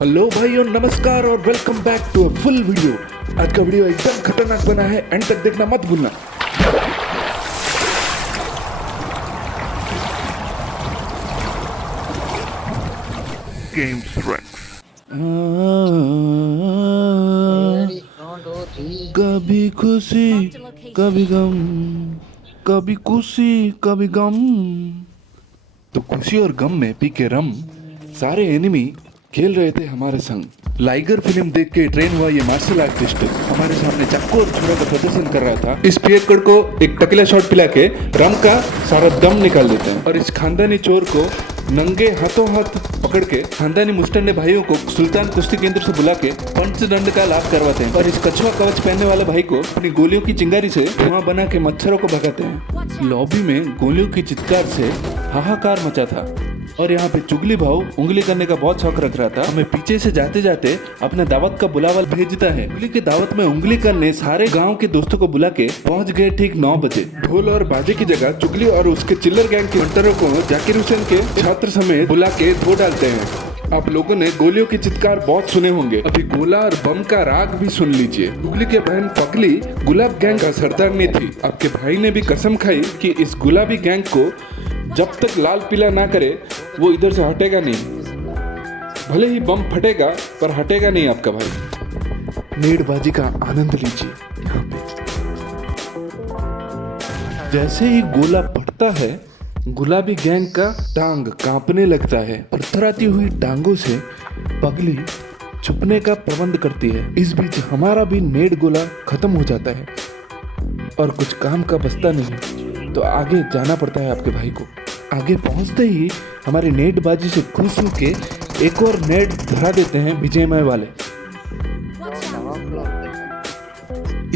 Hello भाइयों, नमस्कार और welcome back to a full video. आज का वीडियो एकदम खतरनाक बना है, एंड तक देखना मत भूलना। गेम फ्रेंड्स, कभी खुशी कभी गम, कभी खुशी कभी गम। तो खुशी और गम में पी के रम सारे एनिमी खेल रहे थे हमारे संग। लाइगर फिल्म देख के ट्रेन हुआ ये मार्शल आर्टिस्ट हमारे सामने चाकू और छुरा का प्रदर्शन कर रहा था। इस पियक्कड़ को एक टकीला शॉट पिला के रम का सारा दम निकाल देते हैं और इस खानदानी चोर को नंगे हाथों हाथ पकड़ के खानदानी मुस्टंडे भाइयों को सुल्तान कुश्ती केंद्र से बुला के पंचदंड का लाभ करवाते हैं और इस कछुआ कवच पहनने वाले भाई को अपनी गोलियों की चिंगारी से धुआं बना के मच्छरों को भगाते हैं। लॉबी में गोलियों की चित्कार से हाहाकार मचा था और यहाँ पे चुगली भाव उंगली करने का बहुत शौक रख रहा था। हमें पीछे से जाते जाते अपने दावत का बुलावा भेजता है। उंगली की दावत में उंगली करने सारे गांव के दोस्तों को बुला के पहुंच गए ठीक 9 बजे। ढोल और बाजे की जगह चुगली और उसके चिल्लर गैंग के हंटरों को जाकिर हुसैन के छात्र समेत बुला के धो डालते हैं। आप लोगों ने गोलियों की चित्कार बहुत सुने होंगे, अभी गोला और बम का राग भी सुन लीजिए। चुगली के बहन पगली गुलाब गैंग का सरदारनी थी। आपके भाई ने भी कसम खाई कि इस गुलाबी गैंग को जब तक लाल पीला ना करे वो इधर से हटेगा नहीं। भले ही बम फटेगा पर हटेगा नहीं आपका भाई। नेड़बाजी का आनंद लीजिए यहाँ पे। जैसे ही गोला फटता है गुलाबी गैंग का टांग कांपने लगता है। थरथराती हुई टांगों से पगली छुपने का प्रबंध करती है। इस बीच हमारा भी नेड गोला खत्म हो जाता है और कुछ काम का बचता नहीं, तो आगे जाना पड़ता है आपके भाई को। आगे पहुंचते ही हमारी नेटबाजी से खुश होके एक और नेट धरा देते हैं विजयमय वाले।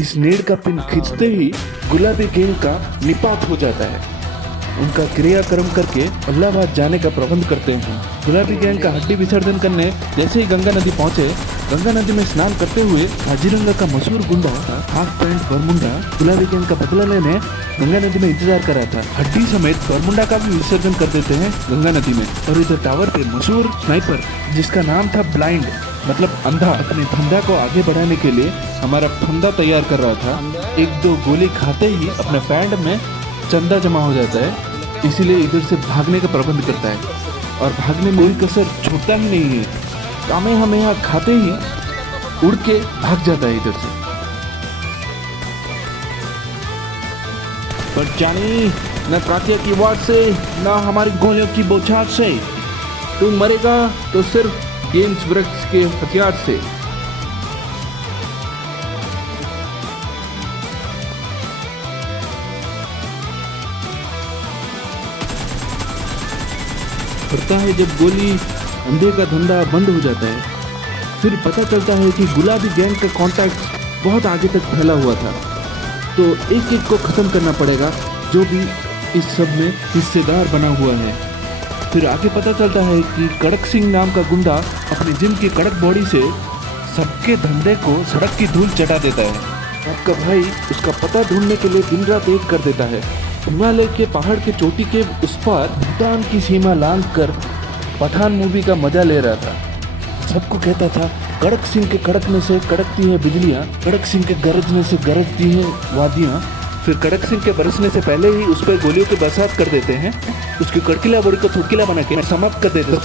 इस नेट का पिन खींचते ही गुलाबी गैंग का निपात हो जाता है। उनका क्रियाक्रम करके अल्लाहाबाद जाने का प्रबंध करते हैं। गुलाबी गैंग का हड्डी विसर्जन करने जैसे ही गंगा नदी पहुंचे, गंगा नदी में स्नान करते हुए काजीरंगा का मशहूर गुंडा हाफ पैंट बरमुंडा गुलाबी गैंग का बदला लेने गंगा नदी में इंतजार कर रहा था। हड्डी समेत बरमुंडा का भी विसर्जन कर देते हैं गंगा नदी में। और इधर टावर पे मशहूर स्नाइपर जिसका नाम था ब्लाइंड मतलब अंधा, अपने धंधा को आगे बढ़ाने के लिए हमारा फंदा तैयार कर रहा था। 1-2 गोली खाते ही अपने पैंट में चंदा जमा हो जाता है, इसीलिए इधर से भागने का प्रबंध करता है और भागने में कोई कसर छोड़ता ही नहीं है। कामे हमें यहाँ खाते ही उड़ के भाग जाता है इधर से। पर जानी न कातिया की वार से न हमारी गोलियों की बौछार से, तू मरेगा तो सिर्फ गेम्स वृक्ष के हथियार से। पड़ता है जब गोली अंधे का धंधा बंद हो जाता है, फिर पता चलता है कि गुलाबी गैंग का कांटेक्ट बहुत आगे तक फैला हुआ था, तो एक एक को ख़त्म करना पड़ेगा जो भी इस सब में हिस्सेदार बना हुआ है। फिर आगे पता चलता है कि कड़क सिंह नाम का गुंडा अपनी जिम की कड़क बॉडी से सबके धंधे को सड़क की धूल चटा देता है। आपका भाई उसका पता ढूंढने के लिए दिन रात एक कर देता है। हिमालय के पहाड़ के चोटी के उस पार भूटान की सीमा लांघ कर पठान मूवी का मजा ले रहा था। सबको कहता था कड़क सिंह के कड़कने से कड़कती है बिजलियाँ, कड़क सिंह के गरजने से गरजती है वादियाँ। फिर कड़क सिंह के बरसने से पहले ही उस पर गोलियों की बरसात कर देते हैं, उसकी कड़कीला बॉडी को थोड़कीला बना के समाप्त कर देते हैं।